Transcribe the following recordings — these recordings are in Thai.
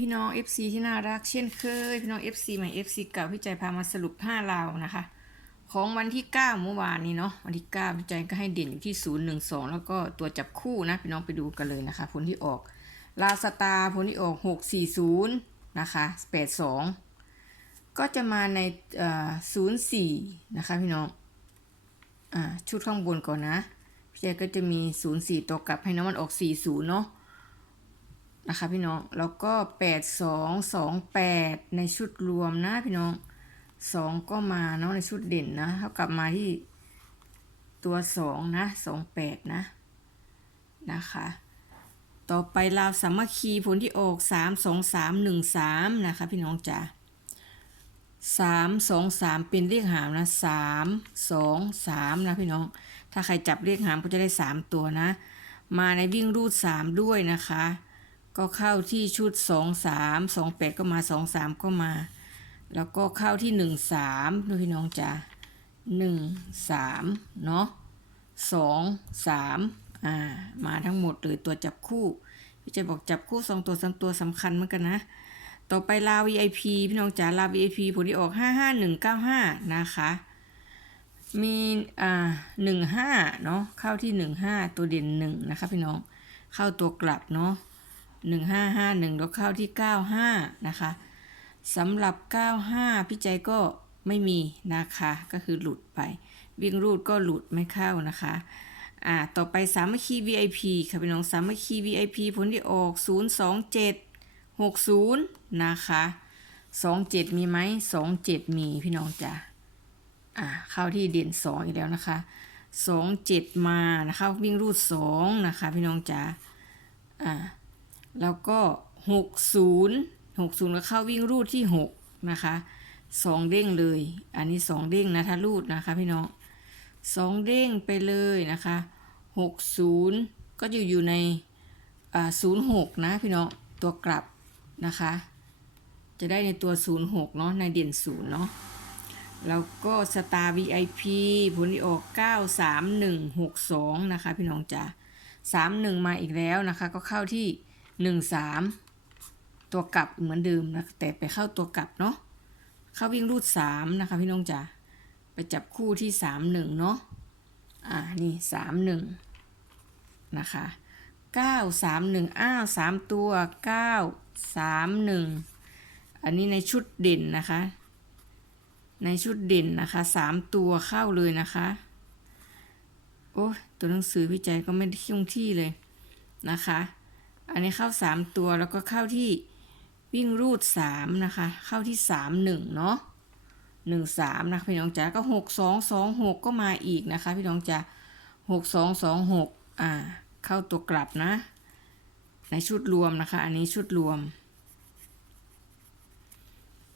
พี่น้อง FC ที่น่ารักเช่นเคย พี่น้อง FC ใหม่ FC เก่าพี่ใจพามาสรุป5ราวนะคะ ของวันที่ 9 เมื่อวานนี้เนาะวันที่9พี่ใจก็ให้เด่นอยู่ที่ 0 1 2 แล้วก็ตัวจับคู่นะ พี่น้องไปดูกันเลยนะคะ ผลที่ออกลาสตาผลที่ออก 6 4 0 นะคะ 82 ก็จะมาในเอ่อ04นะคะพี่น้องอชุดข้างบนก่อนนะ พี่ใจก็จะมี 04 ตัวกลับให้น้องมันออก 40 เนาะ นะคะพี่น้อง แล้วก็แปดสองสองแปดในชุดรวมนะพี่น้องสองก็มาเนาะในชุดเด่นนะ เท่ากับมาที่ตัวสองนะสองแปดนะ นะคะ ต่อไปราวสามัคคีผลที่ออกสามสองสามหนึ่งสามนะคะพี่น้องจ๋าสามสองสามเป็นเลขหามนะสามสองสามนะพี่น้อง ถ้าใครจับเลขหามก็จะได้สามตัวนะ มาในวิ่งรูดสามด้วยนะคะ ก็เข้าที่ชุด2 3 2 8ก็มา2 3ก็มา แล้วก็เข้าที่1 3ด้วยพี่น้องจ้ะ1 3เนาะ2 3อ่ามาทั้งหมดเลยตัวจับคู่พี่จะบอกจับคู่2ตัว3ตัวสำคัญเหมือนกันนะ ต่อไปลาว VIP พี่น้องจ๋าลาว VIP ผลที่ออก55195นะคะ มีอ่าหนึ่งห้าเนาะเข้าที่หนึ่งห้าตัวเด่นหนึ่งนะคะพี่น้องเข้าตัวกลับเนาะ หนึ่งห้าห้าหนึ่งแล้วเข้าที่เก้าห้านะคะสำหรับเก้าห้าพี่ใจก็ไม่มีนะคะ ก็คือหลุดไป วิ่งรูดก็หลุดไม่เข้านะคะอ่าต่อไปสามัคคี VIP ค่ะพี่น้องสามัคคี VIP ผลที่ออกศูนย์สองเจ็ดหกศูนย์นะคะสองเจ็ดมีไหมสองเจ็ดมีพี่น้องจ้ะอ่าเข้าที่เด่นสองอีกแล้วนะคะสองเจ็ดมานะคะวิ่งรูดสองนะคะ พี่น้องจ้ะอ่า แล้วก็หกศูนย์หกศูนย์ก็เข้าวิ่งรูดที่หกนะคะสองเด้งเลย อันนี้สองเด้งนะถ้ารูดนะคะพี่น้องสองเด้งไปเลยนะคะหกศูนย์ก็อยู่อยู่ในศูนย์หกนะพี่น้อง ตัวกลับนะคะ จะได้ในตัวศูนย์หกเนาะในเด่นศูนย์เนาะแล้วก็สตาร์ VIP ผลที่ออกเก้าสามหนึ่งหกสองนะคะ พี่น้องจ๋าสามหนึ่งมาอีกแล้วนะคะ ก็เข้าที่ หนึ่งสามตัวกลับเหมือนเดิมนะแต่ไปเข้าตัวกลับเนาะเข้าวิ่งรูดสามนะคะพี่น้องจ๋าไปจับคู่ที่สามหนึ่งเนาะอ่านี่สามหนึ่งนะคะเก้าสามหนึ่งอ้าวสามตัวเก้าสามหนึ่งอันนี้ในชุดเด่นนะคะ ในชุดเด่นนะคะสามตัวเข้าเลยนะคะโอ้ตัวหนังสือวิจัยก็ไม่ได้คงที่เลยนะคะ อันนี้เข้า3ตัวแล้วก็เข้าที่วิ่งรูด3นะคะ เข้าที่3 1เนาะ1 3นะพี่น้องจ๋าก็6 2 2 6ก็มาอีกนะคะ พี่น้องจ๋า6 2 2 6อ่า เข้าตัวกลับนะ ในชุดรวมนะคะ อันนี้ชุดรวม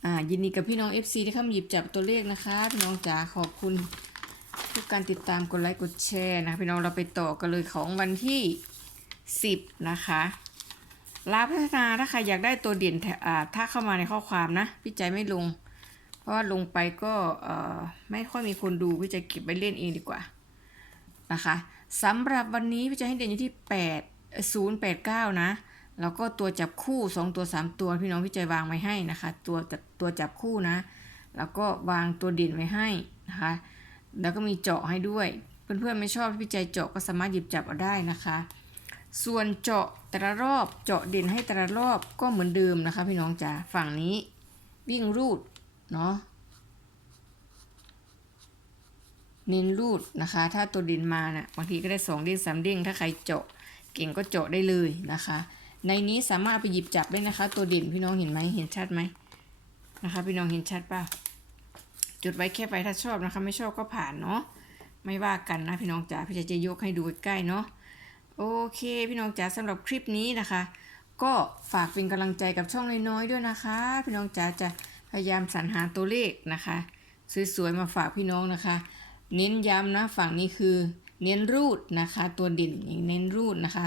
อ่ายินดีกับพี่น้อง FC ที่เข้ามาหยิบจับตัวเลขนะคะ พี่น้องจ๋าขอบคุณทุกการติดตามกดไลค์กดแชร์นะพี่น้องเราไปต่อกันเลยของวันที่ 10 นะคะ ลาพัฒนาถ้าใครอยากได้ตัวเด่นถ้าเข้ามาในข้อความนะ พี่ใจไม่ลง เพราะว่าลงไปก็ไม่ค่อยมีคนดูพี่ใจเก็บไปเล่นเองดีกว่านะคะสำหรับวันนี้พี่ใจให้เด่นอยู่ที่8 0 8 9 นะแล้วก็ตัวจับคู่ 2 ตัว 3 ตัวพี่น้องพี่ใจวางไว้ให้นะคะ ตัวตัวจับคู่นะ แล้วก็วางตัวเด่นไว้ให้นะคะ แล้วก็มีเจาะให้ด้วย เพื่อนๆไม่ชอบพี่ใจเจาะก็สามารถหยิบจับเอาได้นะคะ ส่วนเจาะแต่ละรอบเจาะเด่นให้แต่ละรอบก็เหมือนเดิมนะคะ พี่น้องจ๋าฝั่งนี้วิ่งรูดเนาะเน้นรูดนะคะ ถ้าตัวเด่นมานะ่ะบางทีก็ได้สองเด้งสามเด้งถ้าใครเจาะเก่งก็เจาะได้เลยนะคะ ในนี้สามารถไปหยิบจับได้นะคะ ตัวเด่นพี่น้องเห็นไหมเห็นชัดไหมนะคะ พี่น้องเห็นชัดป่ะจุดไว้แค่ไปถ้าชอบนะคะ ไม่ชอบก็ผ่านเนาะไม่ว่ากันนะพี่น้องจ๋าพี่จะจะยกให้ดูใกล้เนาะ โอเคพี่น้องจ๋าสำหรับคลิปนี้นะคะ ก็ฝากเป็นกำลังใจกับช่องน้อยๆด้วยนะคะ พี่น้องจ๋าจะพยายามสรรหาตัวเลขนะคะสวยๆมาฝากพี่น้องนะคะ เน้นย้ำนะฝั่งนี้คือ เน้นรูดนะคะ ตัวเด่นเน้นรูดนะคะ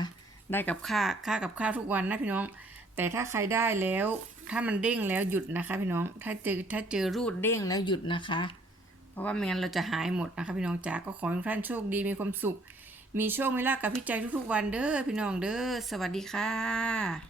ได้กับค่าค่ากับค่าทุกวันนะพี่น้อง แต่ถ้าใครได้แล้ว ถ้ามันเด้งแล้วหยุดนะคะ พี่น้องถ้าเจอถ้าเจอรูดเด้งแล้วหยุดนะคะ เพราะว่าไม่งั้นเราจะหายหมดนะคะ พี่น้องจ๋าก็ขอให้ทุกท่านโชคดีมีความสุข มีโชคมีลาภกับพี่ใจทุกๆวันเด้อพี่น้องเด้อสวัสดีค่ะ